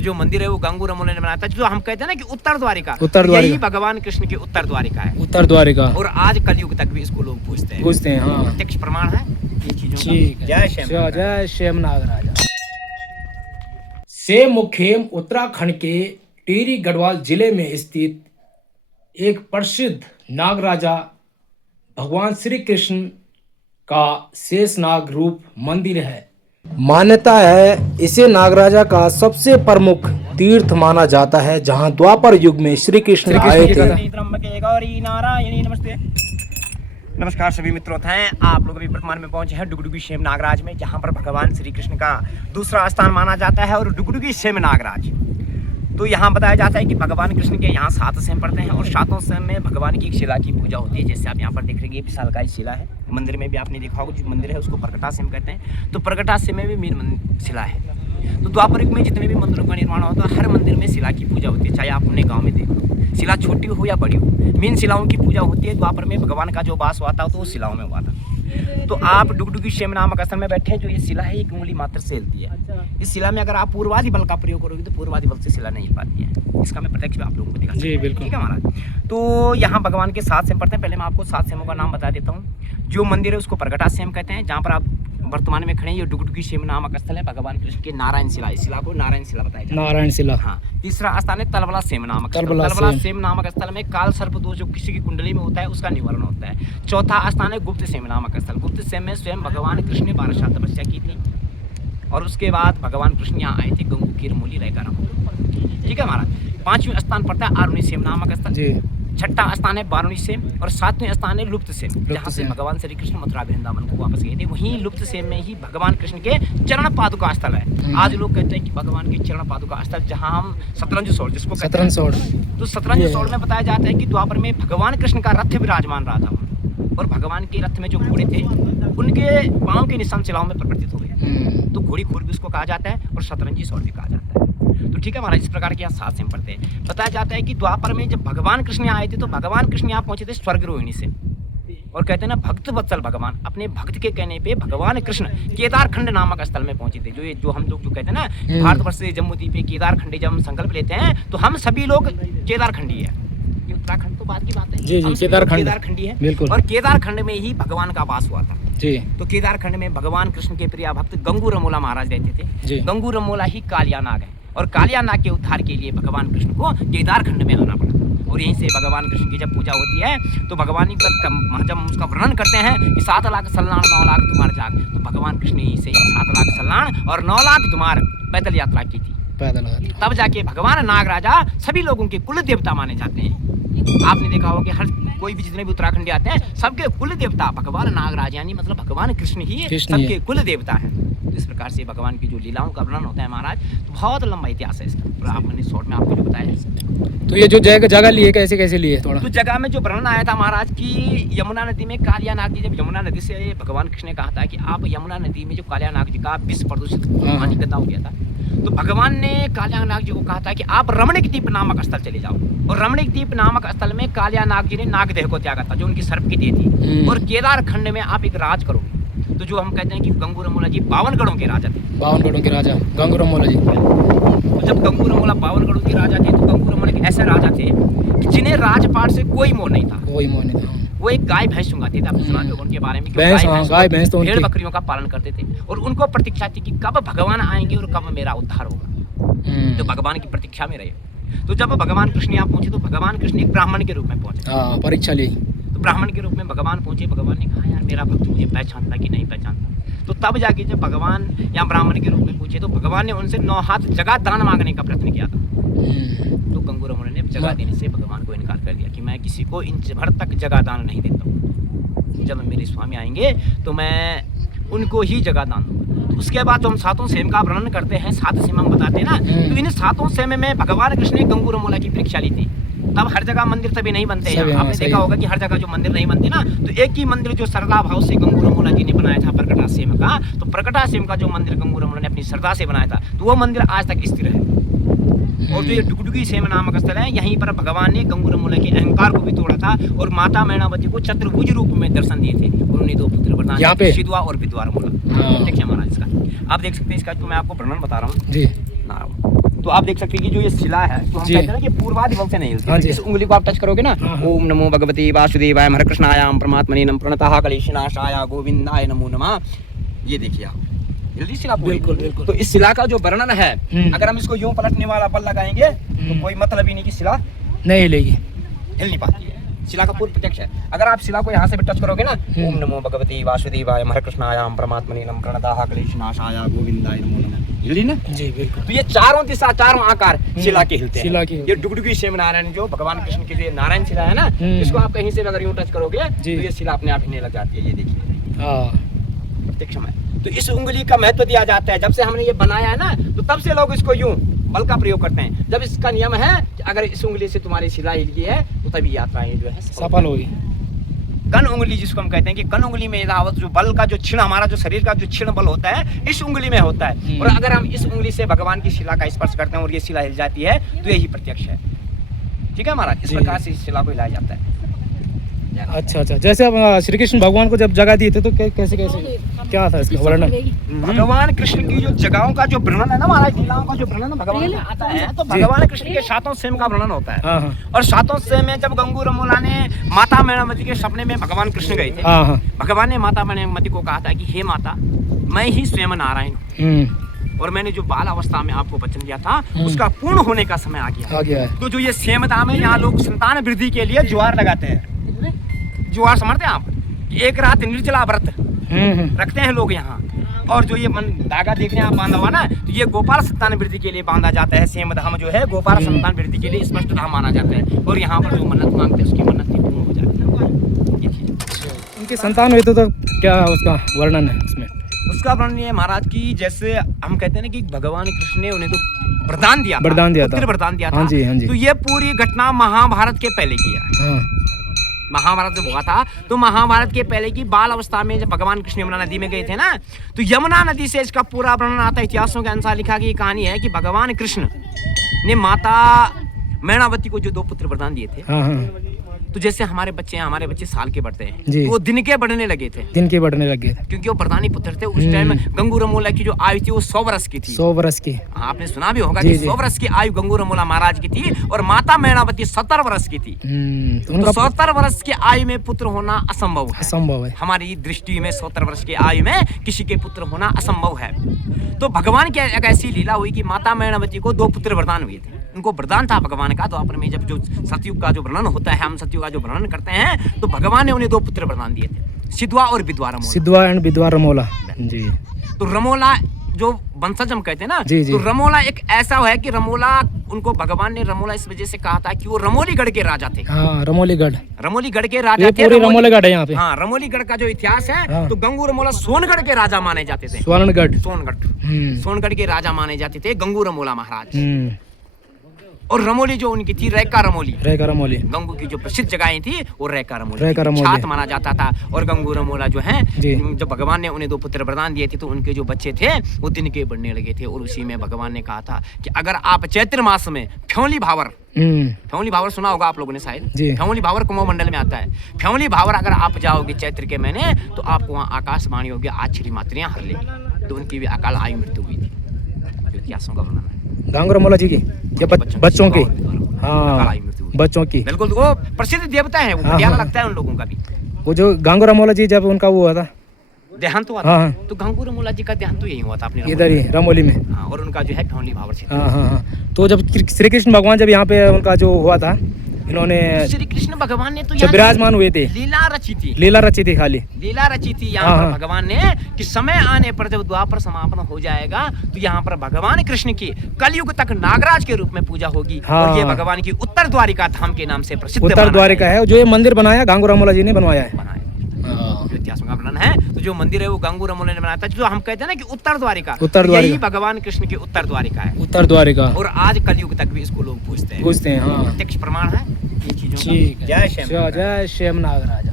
तो जो मंदिर है वो गंगू रमोले ने बनाया था, जो हम कहते हैं ना कि उत्तर द्वारिका, यही भगवान कृष्ण की उत्तर द्वारिका है, उत्तर द्वारिका। और आज कलयुग तक भी इसको लोग पूछते हैं। हाँ, प्रत्यक्ष प्रमाण है इन चीजों का। जय श्याम नागराजा। सेम मुखेम उत्तराखंड के टिहरी गढ़वाल जिले में स्थित एक प्रसिद्ध नागराजा भगवान श्री कृष्ण का शेषनाग रूप मंदिर है। मान्यता है इसे नागराजा का सबसे प्रमुख तीर्थ माना जाता है, जहां द्वापर युग में श्री कृष्ण आए थे। नमस्कार सभी मित्रों, हैं आप लोग अभी वर्तमान में पहुंचे हैं डुगडुगी शेम नागराज में, जहां पर भगवान श्री कृष्ण का दूसरा स्थान माना जाता है और डुगडुगी शेम नागराज। तो यहाँ बताया जाता है कि भगवान कृष्ण के यहाँ 7 सेम पड़ते हैं और 7 सेम में भगवान की एक शिला की पूजा होती है। जैसे आप यहाँ पर देख रहे हैं विशालकाय शिला है, मंदिर में भी आपने देखा होगा, जो मंदिर है उसको प्रकटा सेम कहते हैं। तो प्रकटा सेम में भी मेन शिला है। तो द्वापर युग में जितने भी मंदिरों का निर्माण होता है, हर मंदिर में शिला की पूजा होती है, चाहे आप अपने गाँव में देख लो, शिला छोटी हो या बड़ी हो, मेन शिलाओं की पूजा होती है। द्वापर में भगवान का जो वास हुआ था तो वो शिलाओं में हुआ था। तो आप डुगडुगी शेम नामक स्थल में बैठे हैं, जो ये शिला है 1 उंगली मात्र से हिलती है। इस शिला में अगर आप पूर्वादि बल का प्रयोग करोगे तो पूर्वादि बल से शिला नहीं हिल पाती है। इसका मैं प्रत्यक्ष आप लोगों को दिखा जी बिल्कुल, ठीक है महाराज। तो यहाँ भगवान के 7 सेम पड़ते हैं। पहले मैं आपको 7 सेमों का नाम बता देता हूँ। जो मंदिर है उसको प्रगटा सेम कहते हैं, जहाँ पर आप वर्तमान में खड़े हैं। ये डुगडुगी शेम नामक स्थल है, भगवान कृष्ण के नारायण शिला, इस शिला को नारायण शिला बताया जाता है। नारायण शिला। हाँ। तीसरा स्थान है तलवला सेम नामक स्थल। तलवला सेम नामक स्थल में काल सर्प दोष जो किसी की कुंडली में होता है उसका निवारण होता है। चौथा स्थान है गुप्त सेम नामक स्थल। गुप्त सेम में स्वयं भगवान कृष्ण ने 12 साल तपस्या की थी और उसके बाद भगवान कृष्ण यहाँ आए थे गंगू की रमोली रहकर। ठीक है महाराज। 5वें स्थान पड़ता है आरुणी सेम नामक स्थल। 6ठा स्थान है बारुणी सेम और 7वें स्थान है लुप्त सेम, जहाँ से भगवान श्री कृष्ण मथुरा वृंदावन को वापस गए थे। वहीं लुप्त सेम में ही भगवान कृष्ण के चरण पादुका स्थल है। आज लोग कहते हैं कि भगवान के चरण पादुका स्थल, जहाँ हम शतरंज सोड़ जिसको कहते हैं, तो शतरंज सोड़ में बताया जाता है कि द्वापर में भगवान कृष्ण का रथ विराजमान रहा था और भगवान के रथ में जो घोड़े थे उनके पाँव के निशान शिलाओं में प्रकटित हो गए। तो घोड़ी खोर भी उसको कहा जाता है और शतरंजी सोड़ भी कहा जाता है। तो ठीक है महाराज, इस प्रकार के यहाँ 7 सेम पड़ते हैं। बताया जाता है कि द्वापर में जब भगवान कृष्ण आए थे तो भगवान कृष्ण यहाँ पहुंचे थे स्वर्ग रोहिणी से, और कहते हैं ना भक्त वत्सल भगवान, अपने भक्त के कहने पे भगवान कृष्ण केदारखंड नामक स्थल में पहुंचे थे। जो हम लोग जो कहते हैं ना भारतवर्ष से जम्मू द्वीप पे केदारखंडी जब हम संकल्प लेते हैं तो हम सभी लोग केदारखंडी है। उत्तराखंड तो बात की बात है, जी केदारखंडी है बिल्कुल। और केदारखंड में ही भगवान का वास हुआ था जी। तो केदारखंड में भगवान कृष्ण के प्रिय भक्त गंगू रमोला महाराज रहते थे। गंगू रमोला ही कालिया नाग है और कालिया नाग के उद्धार के लिए भगवान कृष्ण को केदारखंड में आना पड़ा और यहीं से भगवान कृष्ण की जब पूजा होती है तो भगवान जब हम उसका वर्णन करते हैं कि 7 लाख सल्लाण 9 लाख तुम्हार जाग, तो भगवान कृष्ण ने से 7 लाख सल्लाण और 9 लाख तुम्हार पैदल यात्रा की थी। तब जाके भगवान नागराजा सभी लोगों के कुल देवता माने जाते हैं। आपने देखा होगा कि हर कोई भी जितने भी उत्तराखंडी आते हैं सबके कुल देवता भगवान नागराज यानी मतलब भगवान कृष्ण ही सबके कुल देवता है। तो इस प्रकार से भगवान की जो लीलाओं का वर्णन होता है महाराज, तो बहुत लंबा इतिहास है इसका, और आपने शॉर्ट में आपको जो बताया। तो ये जो जगह लिए कैसे लिए थोड़ा, तो जगह में जो वर्णन आया था महाराज की यमुना नदी में कालिया नाग जी, जब यमुना नदी से भगवान कृष्ण ने कहा था कि आप यमुना नदी में जो कालिया नाग जी का विष प्रदूषित पानी गंदा हो गया था, तो भगवान ने कालिया नाग जी को कहा था कि आप रमणिक द्वीप नामक स्थल चले जाओ। और रमणिक द्वीप नामक स्थल में कालिया नाग जी ने नागदेह को त्यागा था, जो उनकी सर्प की देह थी। और केदारखंड में आप एक राज करोगे। तो जो हम कहते हैं कि गंगू रमोला जी 52 गढ़ों के राजा थे। 52 गढ़ों के राजा गंगू रमोला जी। तो जब गंगू रमोला 52 गढ़ों के राजा थे तो गंगू रमोला एक ऐसे राजा थे जिन्हें राजपाट से कोई मोह नहीं था। वो एक गाय भैंस चुंगाते थे। आप सुना होगा उनके बारे में, गाय भैंस तो भेड़ बकरियों का पालन करते थे और उनको प्रतीक्षा थी कि कब भगवान आएंगे और कब मेरा उद्धार होगा। तो भगवान की प्रतीक्षा में रहे। तो जब भगवान कृष्ण यहाँ पहुंचे तो भगवान कृष्ण एक ब्राह्मण के रूप में पहुंचे, परीक्षा ली। तो ब्राह्मण के रूप में भगवान पहुंचे। भगवान ने कहा यार मेरा भक्त मुझे पहचानता कि नहीं पहचानता। तो तब जाके जब भगवान यहाँ ब्राह्मण के रूप में पूछे तो भगवान ने उनसे 9 हाथ जगह दान मांगने का प्रयत्न किया था। तो गंगू रमोला ने जगह देने से भगवान को इनकार कर दिया कि मैं किसी को इंच भर तक जगह दान नहीं देता हूँ। जब मेरे स्वामी आएंगे तो मैं उनको ही जगह दान दूंगा। तो उसके बाद तो हम 7 सेम का वर्णन करते हैं, 7 सेम हम बताते हैं ना। तो इन 7 सेम में भगवान कृष्ण ने गंगू रमोला की परीक्षा ली थी। तब हर जगह मंदिर तभी नहीं बनते हैं। आपने देखा होगा कि हर जगह जो मंदिर नहीं बनते ना, तो एक ही मंदिर जो श्रद्धा भाव से गंगू रमोला जी ने बनाया था प्रकटा सेम का, तो प्रकटा सेम का जो मंदिर गंगू रमोला ने अपनी श्रद्धा से बनाया था तो वो मंदिर आज तक स्थिर है। और जो ये डुगडुगी सेम नामक स्थल है, यहीं पर भगवान ने गंगू रमोला के अहंकार को भी तोड़ा था और माता मैनावती को चतुर्भुज रूप में दर्शन दिए थे और उन्हें 2 पुत्र वरदान सिद्धवा और विद्वा रमोला। देखिए महाराज इसका आप देख सकते हैं, इसका जो मैं आपको वर्णन बता रहा हूँ जी। तो आप देख सकते हैं कि जो ये शिला है तो हम जी। कहते हैं ना कि पूर्वादिवल से नहीं हिलती। हाँ जी। इस उंगली को आप टच करोगे ना, हाँ। ओम नमो भगवती वासुदेवाय हरे कृष्णायाम परमात्मने नमः प्रणतः कलेशनाशाय गोविंदाय नमो नमः। ये देखिए आप जल्दी शिला पूरी। बिल्कुल, बिल्कुल। तो इस शिला का जो वर्णन है, अगर हम इसको यूं पलटने वाला बल लगाएंगे तो कोई मतलब ही नहीं कि शिला नहीं हिलेगी। हिल नहीं पाती है। शिला का पूर्ण प्रत्यक्ष है। अगर आप शिला को यहाँ से भी टच करोगे ना, ओम नमो भगवती वासुदेवाय हरे कृष्णायाम परमात्मने नमः प्रणतः क्लेशनाशाय गोविंदाय नमो नमः, हिली ना। जी बिल्कुल। तो ये चारों दिशा चारों आकार शिला के हिलते हैं। शिला के ये डुगडुगी सेम नारायण जो भगवान कृष्ण के लिए नारायण शिला है ना, इसको आप कहीं से अगर यूं टच करोगे तो ये शिला अपने आप हिलने लग जाती है। ये देखिए हाँ प्रत्यक्ष है। तो इस उंगली का महत्व दिया जाता है। जब से हमने ये बनाया है ना, तो तब से लोग इसको यूं बल का प्रयोग करते हैं। जब इसका नियम है कि अगर इस उंगली से तुम्हारी शिला हिली है तो तभी यात्राएं जो है सफल होगी। कन उंगली जिसको हम कहते हैं कि कन उंगली में यथावत जो बल का जो क्षीण हमारा जो शरीर का जो क्षीण बल होता है इस उंगली में होता है। और अगर हम इस उंगली से भगवान की शिला का स्पर्श करते हैं और ये शिला हिल जाती है तो यही प्रत्यक्ष है। ठीक है महाराज, इस प्रकार से इस शिला को हिलाया जाता है। अच्छा अच्छा, जैसे अब श्री कृष्ण भगवान को जब जगह दिए थे तो कैसे कैसे क्या था इसका वर्णन? भगवान कृष्ण की जो जगहों का जो वर्णन है ना महाराज, लीलाओं का जो वर्णन भगवान में आता है, तो भगवान कृष्ण के सातों सेम का वर्णन होता है। हाँ हाँ और सातों सेम में जब गंगू रमोला ने माता मैनावती के सपने में भगवान कृष्ण गए थे, हाँ हाँ। भगवान ने माता मैनावती को कहा था कि हे माता, मैं ही स्वयं नारायण हूँ और मैंने जो बाल अवस्था में आपको वचन दिया था उसका पूर्ण होने का समय आ गया है। तो जो ये सेम धाम है, यहाँ लोग संतान वृद्धि के लिए ज्वार लगाते हैं। ज्वार समझते हैं आप? एक रात निर्जला व्रत रखते हैं लोग यहाँ। और जो ये धागा देखते हैं आप बांधा हुआ ना, तो ये गोपाल संतान वृद्धि के लिए बांधा जाता है। सेम धाम जो है गोपाल संतान वृद्धि के लिए स्पष्ट धाम माना जाता है। और यहाँ पर जो मन्नत मांगते हैं उसकी मन्नत भी पूर्ण हो जाती है। ये चीज उनके संतान हुए तो क्या उसका वर्णन है उसमें? उसका वर्णन ये है महाराज की, जैसे हम कहते हैं ना कि भगवान कृष्ण ने उन्हें तो वरदान दिया था, पुत्र वरदान दिया था। हाँ जी, हाँ जी। तो ये पूरी घटना महाभारत के पहले की है। महाभारत जब हुआ था तो महाभारत के पहले की बाल अवस्था में जब भगवान कृष्ण यमुना नदी में गए थे ना, तो यमुना नदी से इसका पूरा वर्णन आता है। इतिहासों के अनुसार लिखा कि ये कहानी है कि भगवान कृष्ण ने माता मैनावती को जो 2 पुत्र वरदान दिए थे। हाँ हाँ। तो जैसे हमारे बच्चे साल के बढ़ते हैं, जी। तो वो दिन के बढ़ने लगे थे। दिन के बढ़ने लगे थे क्योंकि वो वरदानी पुत्र थे। उस टाइम गंगू रमोला की जो आयु थी वो 100 वर्ष की थी। 100 वर्ष की। आपने सुना भी होगा कि 100 वर्ष की आयु गंगू रमोला महाराज की थी और माता मैनावती 70 वर्ष की थी। तो 70 वर्ष की आयु में पुत्र होना असंभव है। असंभव है हमारी दृष्टि में 70 वर्ष की आयु में किसी के पुत्र होना असंभव है। तो भगवान की एक ऐसी लीला हुई कि माता मैनावती को 2 पुत्र वरदान हुए थे। उनको वरदान था भगवान का। तो अपने में जब जो सतयुग का जो वर्णन होता है, हम सतयुग का जो वर्णन करते हैं, तो भगवान ने उन्हें 2 पुत्र वरदान दिए थे, सिद्धवा और विधवा रमोला। सिद्धवा एंड विधवा रमोला जी। तो रमोला जो वंशज हम कहते हैं ना, जी, जी। तो रमोला एक ऐसा है कि रमोला उनको भगवान ने रमोला इस वजह से कहा था कि वो रमोलीगढ़ के राजा थे। हाँ, रमोलीगढ़ के राजा थे। रमोलीगढ़ है यहाँ पे। हाँ, रमोलीगढ़ का जो इतिहास है, हाँ। तो गंगू रमोला सोनगढ़ के राजा माने जाते थे। सोनगढ़ के राजा माने जाते थे गंगू रमोला महाराज। और रमोली जो उनकी थी रैका रमोली, गंगू की जो प्रसिद्ध जगहें थी वो रैका रमोली छात माना जाता था। और गंगू रमोला जो है, जब भगवान ने उन्हें 2 पुत्र वरदान दिए थे तो उनके जो बच्चे थे वो दिन के बढ़ने लगे थे। और उसी में भगवान ने कहा था कि अगर आप चैत्र मास में फ्योली भावर सुना होगा आप लोगों ने शायद। फ्योली भावर कुंभ मंडल में आता है। फ्योली भावर अगर आप जाओगे चैत्र के महीने तो आपको वहाँ आकाशवाणी होगी, आज श्री मातरियाँ हर लेगी। तो उनकी भी अकाल आयु मृत्यु हुई थी। इतिहासों का वर्णन है गंगू रमोला जी की, बच्चों की। हाँ, बच्चों की। बिल्कुल, वो प्रसिद्ध देवता है, वो प्यारा लगता है उन लोगों का भी। वो जो गंगू रमोला जी जब उनका वो हुआ था देहांत हुआ था, तो गंगू रमोला जी का देहांत तो यही हुआ था अपने इधर ही रमोली में। हाँ, और उनका जो है फ्योली भावर से। हाँ। तो जब श्री कृष्ण भगवान जब यहाँ पे उनका जो हुआ था, इन्होंने श्री कृष्ण भगवान ने तो जब विराजमान हुए थे, लीला रची थी खाली लीला रची थी यहाँ पर भगवान ने कि समय आने पर जब द्वापर समापन हो जाएगा तो यहाँ पर भगवान कृष्ण की कलयुग तक नागराज के रूप में पूजा होगी। और ये भगवान की उत्तर द्वारिका धाम के नाम से प्रसिद्ध उत्तर द्वारिका है। जो ये मंदिर बनाया गंगू रमोला जी ने बनवाया है। इतिहास का वर्णन है। तो जो मंदिर है वो गंगू रमोला ने बनाया था, जो हम कहते हैं ना कि उत्तर द्वारिका, यही भगवान कृष्ण की उत्तर द्वारिका है। उत्तर द्वारिका। और आज कलयुग तक भी इसको लोग पूजते हैं। हाँ। प्रत्यक्ष प्रमाण है ये चीजों का। जय श्याम नागराज।